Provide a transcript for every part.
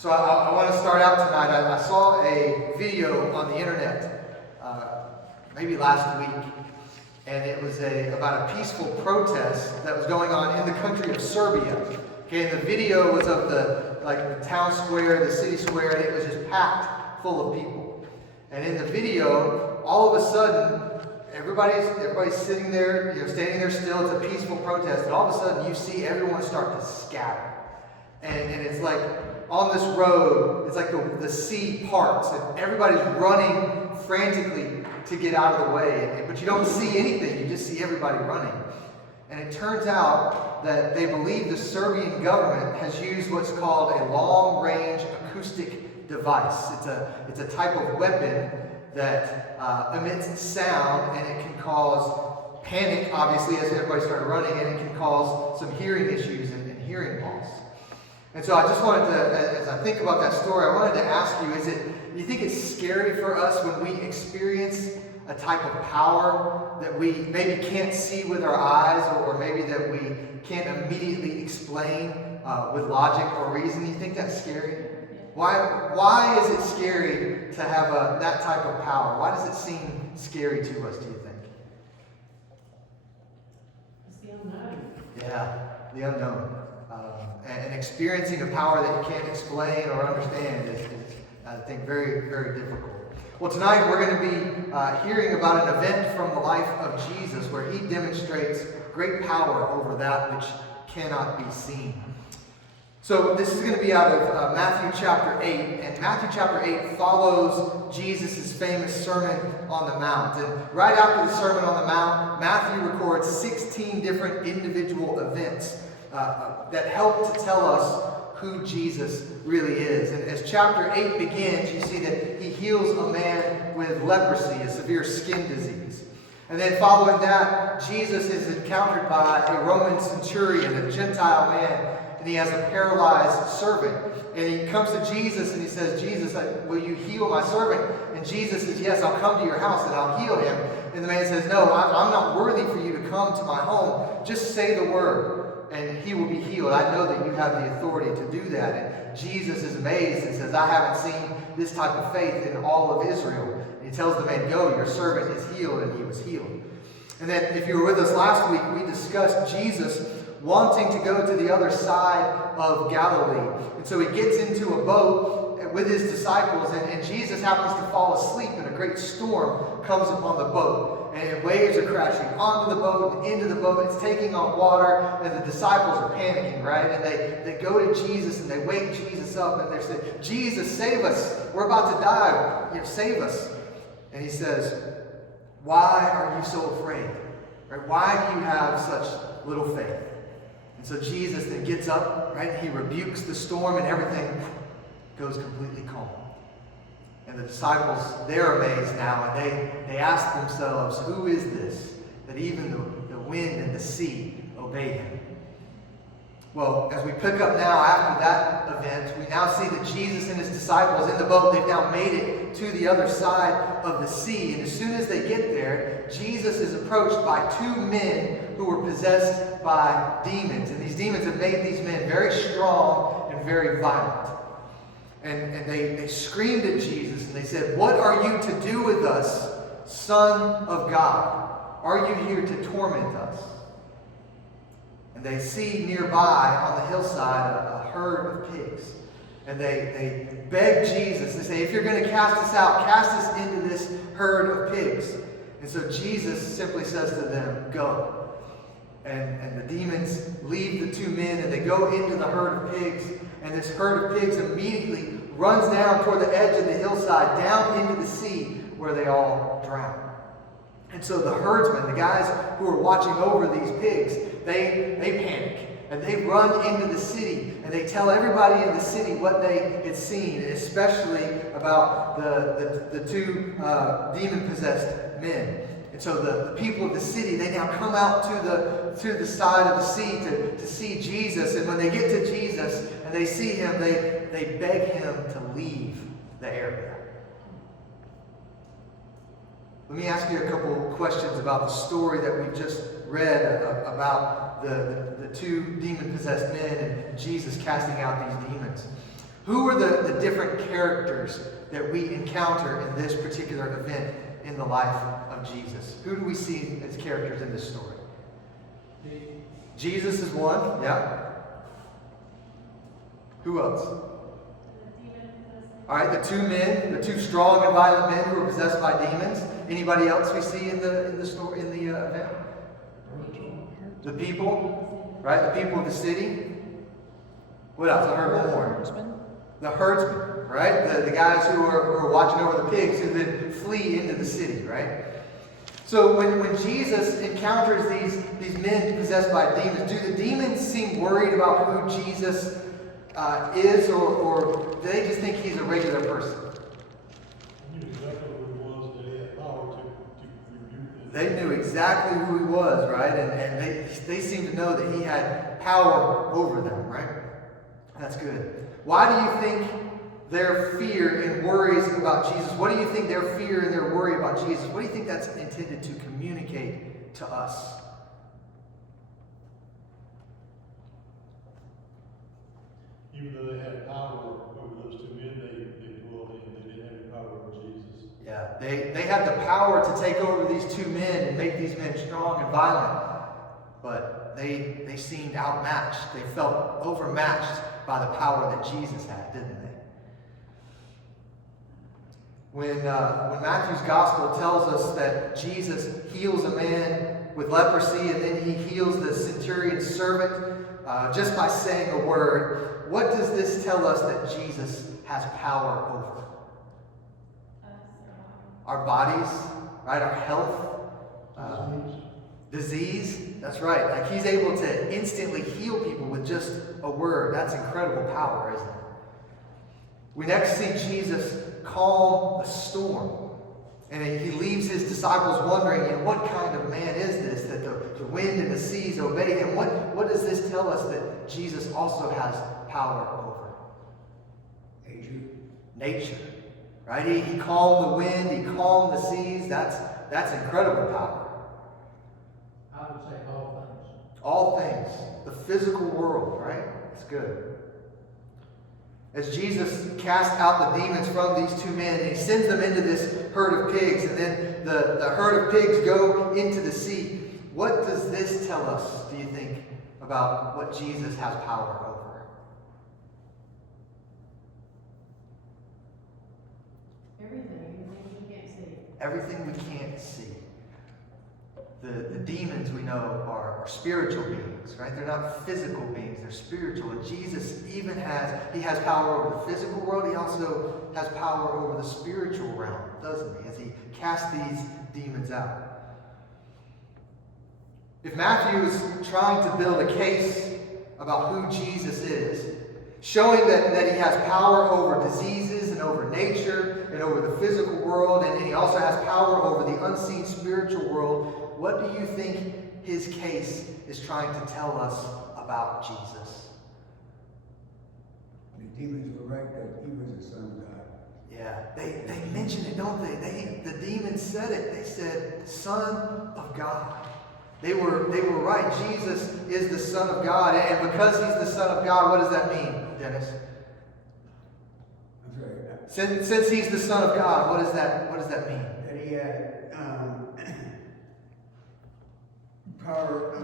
So I want to start out tonight. I saw a video on the internet maybe last week, and it was about a peaceful protest that was going on in the country of Serbia. Okay, and the video was of the town square, the city square, and it was just packed full of people. And in the video, all of a sudden, everybody's sitting there, standing there still. It's a peaceful protest, and all of a sudden you see everyone start to scatter. And it's like on this road, it's like the sea parts, and everybody's running frantically to get out of the way. But you don't see anything, you just see everybody running. And it turns out that they believe the Serbian government has used what's called a long-range acoustic device. It's a type of weapon that emits sound, and it can cause panic, obviously, as everybody started running, and it can cause some hearing issues and hearing loss. And so I just wanted to, as I think about that story, I wanted to ask you, do you think it's scary for us when we experience a type of power that we maybe can't see with our eyes, or maybe that we can't immediately explain with logic or reason? Do you think that's scary? Why is it scary to have that type of power? Why does it seem scary to us, do you think? It's the unknown. Yeah, the unknown. And experiencing a power that you can't explain or understand is I think, very, very difficult. Well, tonight we're going to be hearing about an event from the life of Jesus where he demonstrates great power over that which cannot be seen. So this is going to be out of Matthew chapter 8, and Matthew chapter 8 follows Jesus' famous Sermon on the Mount. And right after the Sermon on the Mount, Matthew records 16 different individual events that help to tell us who Jesus really is. And as chapter 8 begins, you see that he heals a man with leprosy, a severe skin disease. And then following that, Jesus is encountered by a Roman centurion, a Gentile man, and he has a paralyzed servant. And he comes to Jesus and he says, "Jesus, will you heal my servant?" And Jesus says, "Yes, I'll come to your house and I'll heal him." And the man says, "No, I'm not worthy for you to come to my home. Just say the word and he will be healed. I know that you have the authority to do that." And Jesus is amazed and says, "I haven't seen this type of faith in all of Israel." And he tells the man, "Go, your servant is healed," and he was healed. And then if you were with us last week, we discussed Jesus wanting to go to the other side of Galilee. And so he gets into a boat with his disciples, and Jesus happens to fall asleep, and a great storm comes upon the boat. And waves are crashing onto the boat and into the boat. It's taking on water, and the disciples are panicking, right? And they go to Jesus, and they wake Jesus up, and they say, "Jesus, save us. We're about to die. Save us." And he says, "Why are you so afraid? Right? Why do you have such little faith?" And so Jesus then gets up, right? He rebukes the storm, and everything goes completely calm. And the disciples, they're amazed now, and they ask themselves, who is this that even the wind and the sea obey him? Well, as we pick up now after that event, we now see that Jesus and his disciples in the boat, they've now made it to the other side of the sea. And as soon as they get there, Jesus is approached by two men who were possessed by demons. And these demons have made these men very strong and very violent. And they screamed at Jesus and they said, "What are you to do with us, Son of God? Are you here to torment us?" And they see nearby on the hillside a herd of pigs. And they beg Jesus. They say, "If you're going to cast us out, cast us into this herd of pigs." And so Jesus simply says to them, "Go." And the demons leave the two men, and they go into the herd of pigs. And this herd of pigs immediately runs down toward the edge of the hillside, down into the sea, where they all drown. And so the herdsmen, the guys who are watching over these pigs, they panic. And they run into the city, and they tell everybody in the city what they had seen, especially about the two demon-possessed men. And so the people of the city, they now come out to the side of the sea to see Jesus. And when they get to Jesus and they see him, they beg him to leave the area. Let me ask you a couple questions about the story that we just read about the two demon-possessed men and Jesus casting out these demons. Who are the different characters that we encounter in this particular event in the life of Jesus? Who do we see as characters in this story? Jesus is one, yeah. Who else? All right, the two men, the two strong and violent men who are possessed by demons. Anybody else we see in the story, in the event? The people, right? The people of the city. What else? I heard one more. The herdsmen, right? The guys who are watching over the pigs who then flee into the city, right? So when Jesus encounters these men possessed by demons, do the demons seem worried about who Jesus is, or do they just think he's a regular person? They knew exactly who he was, right? And they seemed to know that he had power over them, right? That's good. Why do you think their fear and worries about Jesus, what do you think their fear and their worry about Jesus, what do you think that's intended to communicate to us? Even though they had power over those two men they dwelled in, they didn't have any power over Jesus. Yeah, they had the power to take over these two men and make these men strong and violent, but they seemed outmatched. They felt overmatched by the power that Jesus had, didn't they? When Matthew's gospel tells us that Jesus heals a man with leprosy and then he heals the centurion's servant just by saying a word, what does this tell us that Jesus has power over? Our bodies, right? Our health, disease. That's right. Like he's able to instantly heal people with just a word. That's incredible power, isn't it? We next see Jesus calm a storm. And he leaves his disciples wondering, what kind of man is this that the wind and the seas obey him? What does this tell us that Jesus also has power over? Nature. Right? He calmed the wind, he calmed the seas. That's incredible power. I would say all things. All things. The physical world, right? That's good. As Jesus casts out the demons from these two men, he sends them into this herd of pigs, and then the herd of pigs go into the sea. What does this tell us, do you think, about what Jesus has power over? Everything we can't see. Everything we can't see. The demons we know are spiritual beings, right? They're not physical beings, they're spiritual. And Jesus even has power over the physical world. He also has power over the spiritual realm, doesn't he? As he casts these demons out. If Matthew is trying to build a case about who Jesus is, showing that he has power over diseases and over nature and over the physical world, and he also has power over the unseen spiritual world, what do you think his case is trying to tell us about Jesus? The demons were right that he was the Son of God. Yeah, they mention it, don't they? The demons said it. They said, Son of God. They were right. Jesus is the Son of God. And because he's the Son of God, what does that mean, Dennis? I'm sorry. Since he's the Son of God, what does that mean? That he had power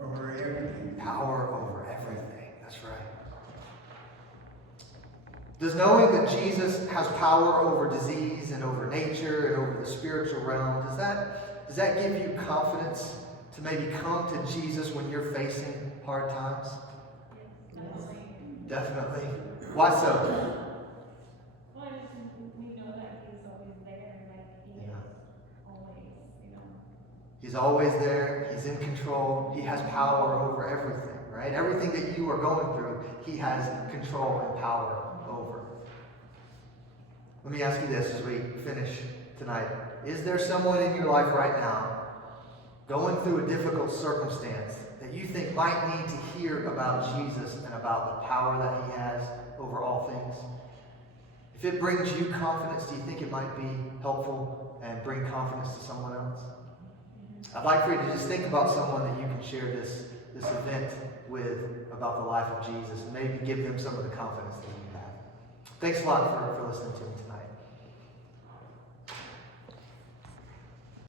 over everything. Power over everything. That's right. Does knowing that Jesus has power over disease and over nature and over the spiritual realm, does that give you confidence to maybe come to Jesus when you're facing hard times? Definitely. Why so? Well, we know that he's always there, like he is always, He's always there. He's in control. He has power over everything, right? Everything that you are going through, he has control and power over. Let me ask you this as we finish tonight. Is there someone in your life right now going through a difficult circumstance that you think might need to hear about Jesus and about the power that he has over all things? If it brings you confidence, do you think it might be helpful and bring confidence to someone else? I'd like for you to just think about someone that you can share this event with about the life of Jesus and maybe give them some of the confidence that you have. Thanks a lot for listening to me.